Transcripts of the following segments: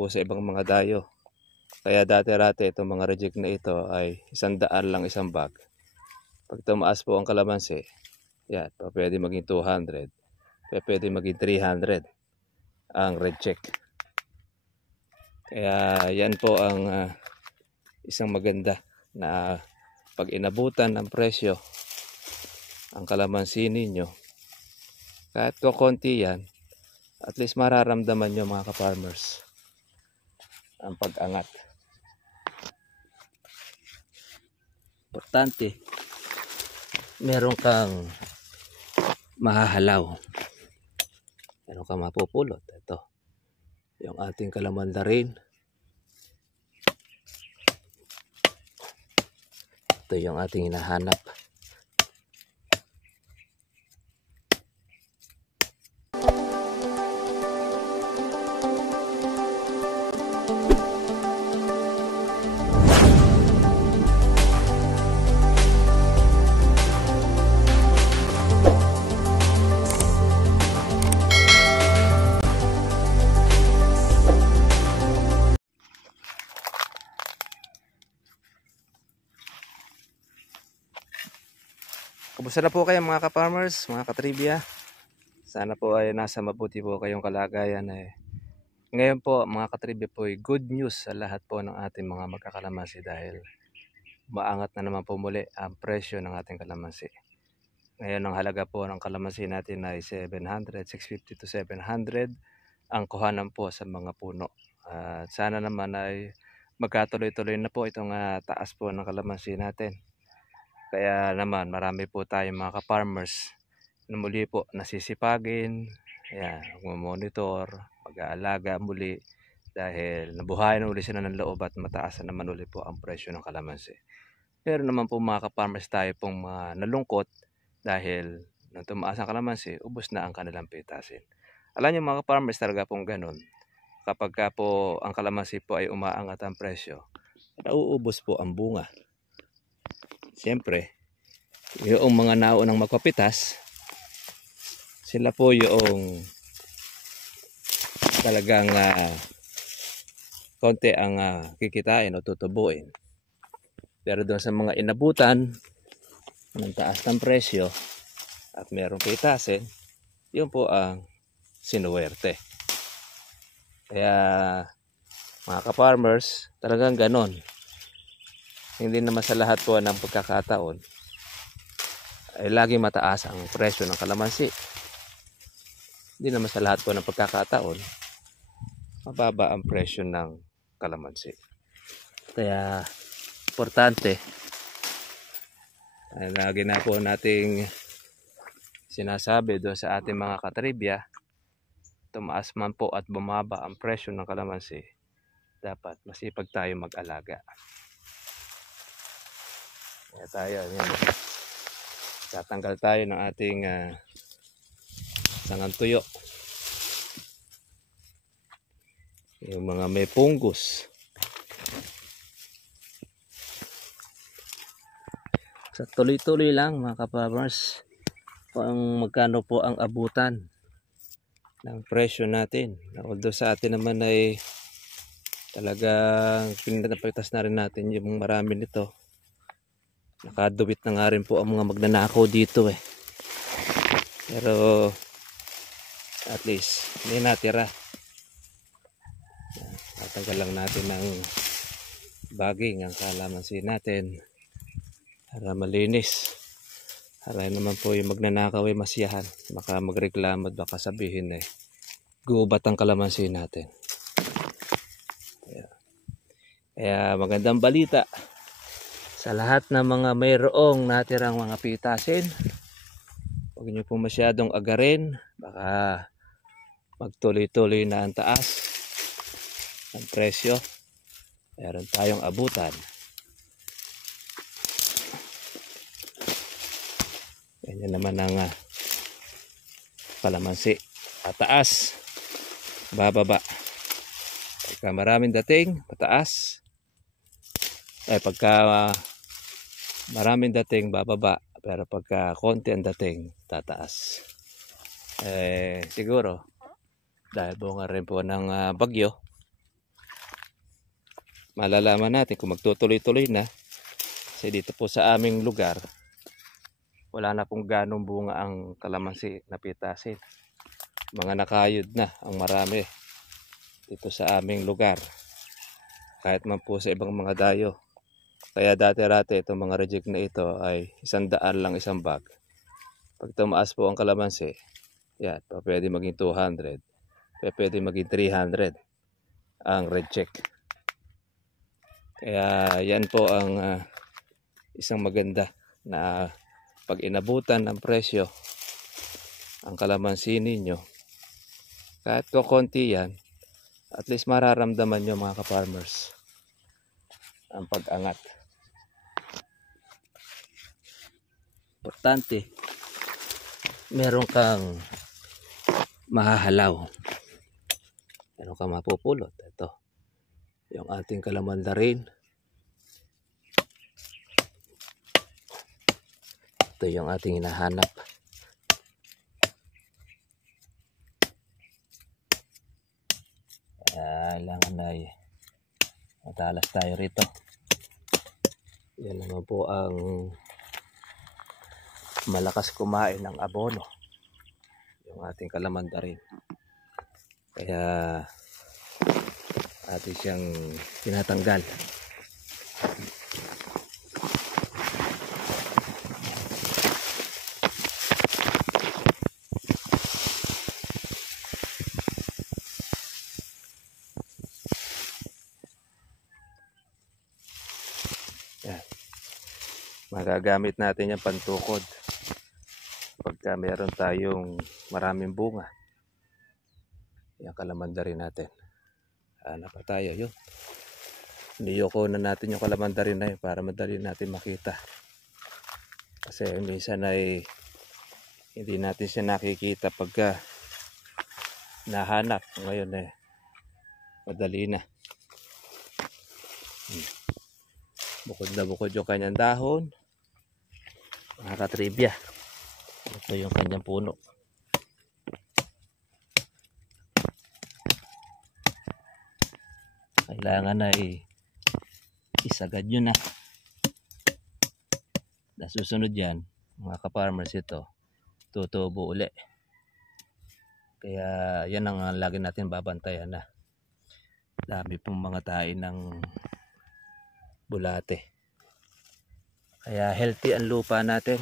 po sa ibang mga dayo. Kaya dati-rati itong mga reject na ito ay 100 lang isang bag. Pag tumaas po ang kalamansi, yan, pwede maging 200, pwede maging 300 ang reject. Kaya yan po ang isang maganda na pag inabutan ng presyo ang kalamansi ninyo, kahit konti yan, at least mararamdaman nyo mga ka-farmers ang pag-angat. Importante, meron kang mahahalaw, meron kang mapupulot. Ito yung ating kalamandarin, ito yung ating hinahanap. Kamusta na po kayo mga ka-farmers, mga ka-trivia? Sana po ay nasa mabuti po kayong kalagayan. Ngayon po mga ka-trivia po ay good news sa lahat po ng ating mga magkakalamansi dahil maangat na naman po muli ang presyo ng ating kalamansi. Ngayon ang halaga po ng kalamansi natin ay 650 to 700 ang kuhanan po sa mga puno. Sana naman ay magkatuloy-tuloy na po itong taas po ng kalamansi natin. Kaya naman marami po tayong mga ka-farmers na muli po nasisipagin, mag-monitor, mag-aalaga muli dahil nabuhayan uli sila ng loob at mataas na naman uli po ang presyo ng kalamansi. Pero naman po mga ka-farmers tayo pong nalungkot dahil nung tumaas ang kalamansi, ubos na ang kanilang pitasin. Alam niyo mga ka-farmers talaga pong ganun. Kapag ka po ang kalamansi po ay umaangat ang presyo, nauubos po ang bunga. Siyempre, yung mga naunang magpapitas, sila po yung talagang konti ang kikitain o tutubuin. Pero doon sa mga inabutan ng taas ng presyo at merong pitasin, yun po ang sinuwerte. Kaya mga ka-farmers, talagang ganon. Hindi naman sa lahat po ng pagkakataon ay lagi mataas ang presyo ng kalamansi. Hindi naman sa lahat po ng pagkakataon mababa ang presyo ng kalamansi. Kaya importante ay lagi na po nating sinasabi doon sa ating mga katribya, tumaas man po at bumaba ang presyo ng kalamansi, dapat masipag tayo mag-alaga. Kaya tayo, tatanggal tayo ng ating sangang tuyo. Yung mga may pungus. Sa tuloy-tuloy lang mga ka-farmers, kung magkano po ang abutan ng presyo natin. Although sa atin naman ay talagang pinapalitas na rin natin yung marami nito. Nakaduwit na nga rin po ang mga magnanakaw dito Pero at least may natira. Tatanggal lang natin ng baging ang kalamansi natin para malinis. Para naman po yung magnanakaw ay masiyahan. Baka magreklamo at baka sabihin gubat ang kalamansi natin. Kaya magandang balita sa lahat ng mga mayroong natirang mga pitasin. Huwag niyo po masyadong agarin. Baka magtuloy-tuloy na ang taas ang presyo. Meron tayong abutan. Ganyan naman ang kalamansi. Pataas, bababa. Pagka maraming dating, pataas. Pagka maraming dating, bababa. Pero pagka konti ang dating, tataas. Siguro, dahil bunga rin po ng bagyo, malalaman natin kung magtutuloy-tuloy na. Kasi dito po sa aming lugar, wala na pong ganong bunga ang kalamansi na pitasin. Mga nakayod na ang marami dito sa aming lugar. Kahit man po sa ibang mga dayo. Kaya dati-rati itong mga reject na ito ay 100 lang isang bag. Pag tumaas po ang kalamansi, yan, pwede maging 200, pwede maging 300 ang reject. Kaya yan po ang isang maganda na pag inabutan ng presyo ang kalamansi ninyo, kahit konti yan, at least mararamdaman nyo mga ka-farmers ang pag-angat. Importante, meron kang mahahalaw, meron kang mapupulot. Ito yung ating kalamandarin, ito yung ating hinahanap. Kailangan ay matalas tayo rito. Yan naman po ang malakas kumain ng abono, yung ating kalamandarin. Kaya atin siyang tinatanggal. Yan. Magagamit natin yung pantukod pagka meron tayong maraming bunga. Yung kalamandarin natin. Hanap pa tayo yun. Niyoko na natin yung kalamandarin na yun para madali natin makita. Kasi minsan ay hindi natin siya nakikita pagka nahanap. Ngayon madali na. Bukod na bukod yung kanyang dahon. Mga ka-trivia, ito yung kanyang puno. Kailangan ay isagad nyo na. Susunod yan, mga ka-farmers, ito tutubo uli. Kaya yan ang lagi natin babantayan na. Dami pong mga tae ng bulate. Kaya healthy ang lupa natin.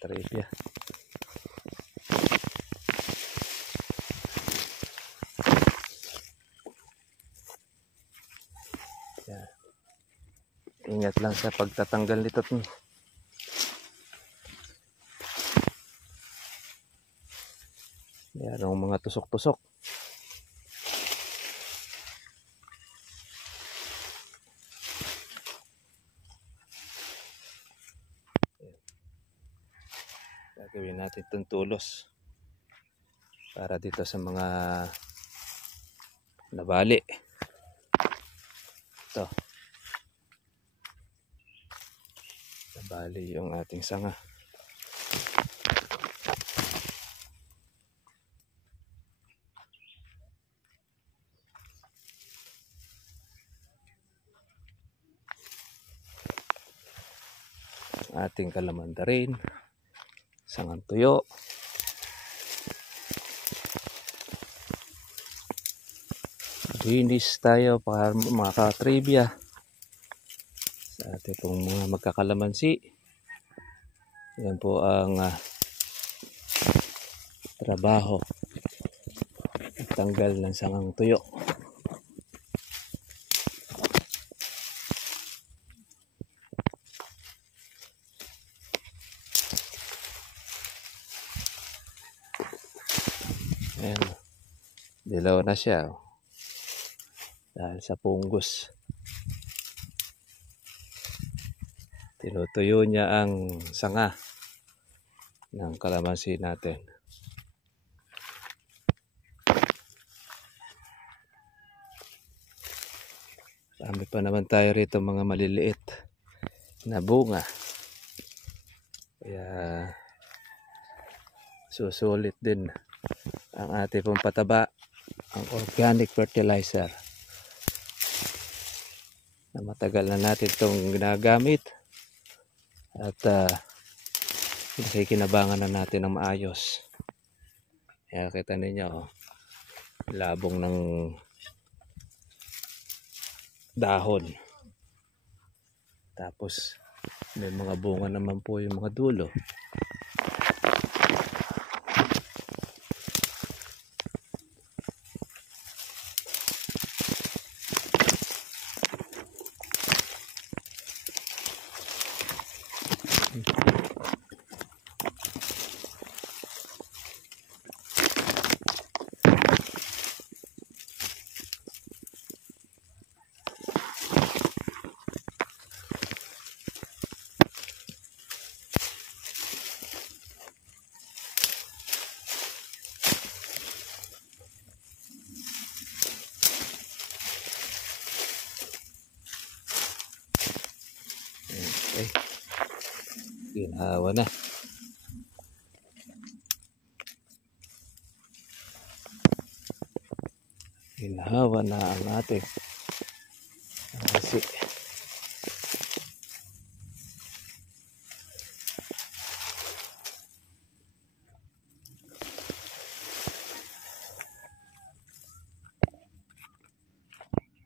Trivia. Yan. Ingat lang sa pagtatanggal nito. Yan ang mga tusok-tusok. Gagawin natin itong tulos para dito sa mga nabali. Ito, nabali yung ating sanga. Ating kalamandarin, sangang tuyo. Linis tayo para mga ka-trivia sa ating pong mga magkakalamansi. Yan po ang trabaho, tanggal ng sangang tuyo. Ayan, dilaw na siya dahil sa punggos. Tinutuyo niya ang sanga ng kalamansi natin. Dami pa naman tayo rito mga maliliit na bunga. Kaya susulit din ang ating pong pataba, ang organic fertilizer matagal na natin itong ginagamit at nakikinabangan na natin ng maayos. Kaya kita ninyo, oh, labong ng dahon. Tapos may mga bunga naman po yung mga dulo. Okay. Ginawa na. Ginawa na ang ating kasi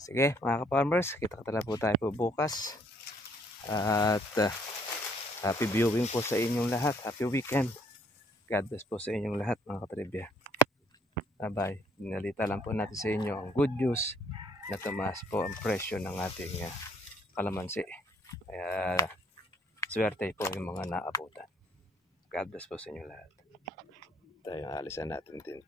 sige mga ka-farmers, kita-kita po tayo po bukas at happy viewing po sa inyong lahat. Happy weekend. God bless po sa inyong lahat mga katribya. Bye bye. Binalita lang po natin sa inyo ang good news na tumaas po ang presyo ng ating kalamansi. Kaya swerte po yung mga naabutan. God bless po sa inyo lahat. Tayo alisan natin din.